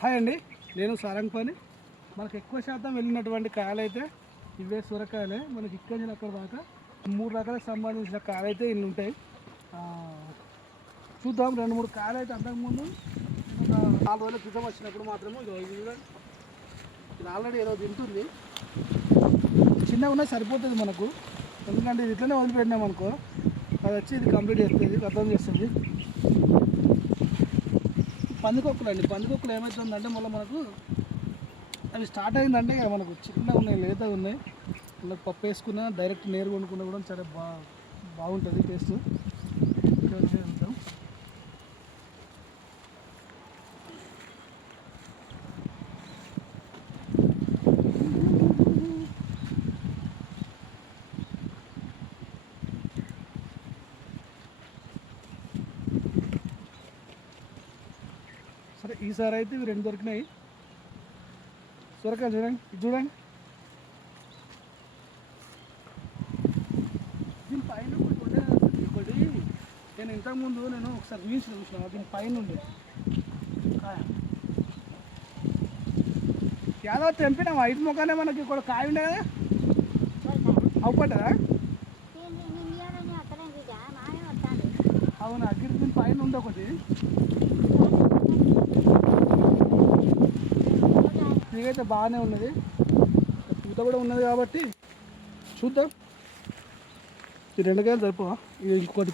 Hi అండి, నేను సారంగపాణి. మనకు ఎక్కువ శాతం వెళ్ళినటువంటి కాయలు అయితే ఇవే సొరకాయలే. మనకి ఇక్కడ నుంచి అక్కడ దాకా 3 రకాలకు సంబంధించిన కాయలు అయితే ఇన్ని ఉంటాయి. చూద్దాం. 2-3 కాయలు అయితే అంతకుముందు నేను 4 రోజుల క్రితం వచ్చినప్పుడు మాత్రమే ఇది ఆల్రెడీ ఏదో తింటుంది. చిన్నగా ఉన్నది సరిపోతుంది మనకు, ఎందుకంటే ఇది ఇట్లనే వదిలిపెట్టినాం అనుకో, అది వచ్చి ఇది కంప్లీట్ చేస్తుంది, అర్థం చేస్తుంది. పందికొక్కులు అండి, పందికొక్కులు ఏమవుతుందంటే మళ్ళీ మనకు అవి స్టార్ట్ అయిందంటే మనకు చిన్నగా ఉన్నాయి, లేతగా ఉన్నాయి. ఇలా పప్పు వేసుకున్నా డైరెక్ట్ నేరు కొనుక్కున్నా కూడా చాలా బాగుంటుంది టేస్ట్. వెళ్తాం. సరే, ఈసారి అయితే ఇవి 2 దొరికినాయి. సొరకాయలు చూడండి, ఇది చూడండి. దీని పైన ఒకటి ఉండేది, ఒకటి నేను ఇంతకుముందు ఒకసారి చూసినా దీని పైన ఉండే కాయ. యాదవ తెంపినా 5 మొక్కనే మనకి ఇక్కడ కాయ ఉండే కదా, అవుపడ్డా? అవునా, అక్కడ దీని పైన ఉండే ఒకటి. ఇదైతే బాగానే ఉన్నది, పూత కూడా ఉన్నది కాబట్టి చూద్దాం. ఈ 2 కాయలు సరిపోవా? ఇది ఇంకొకటి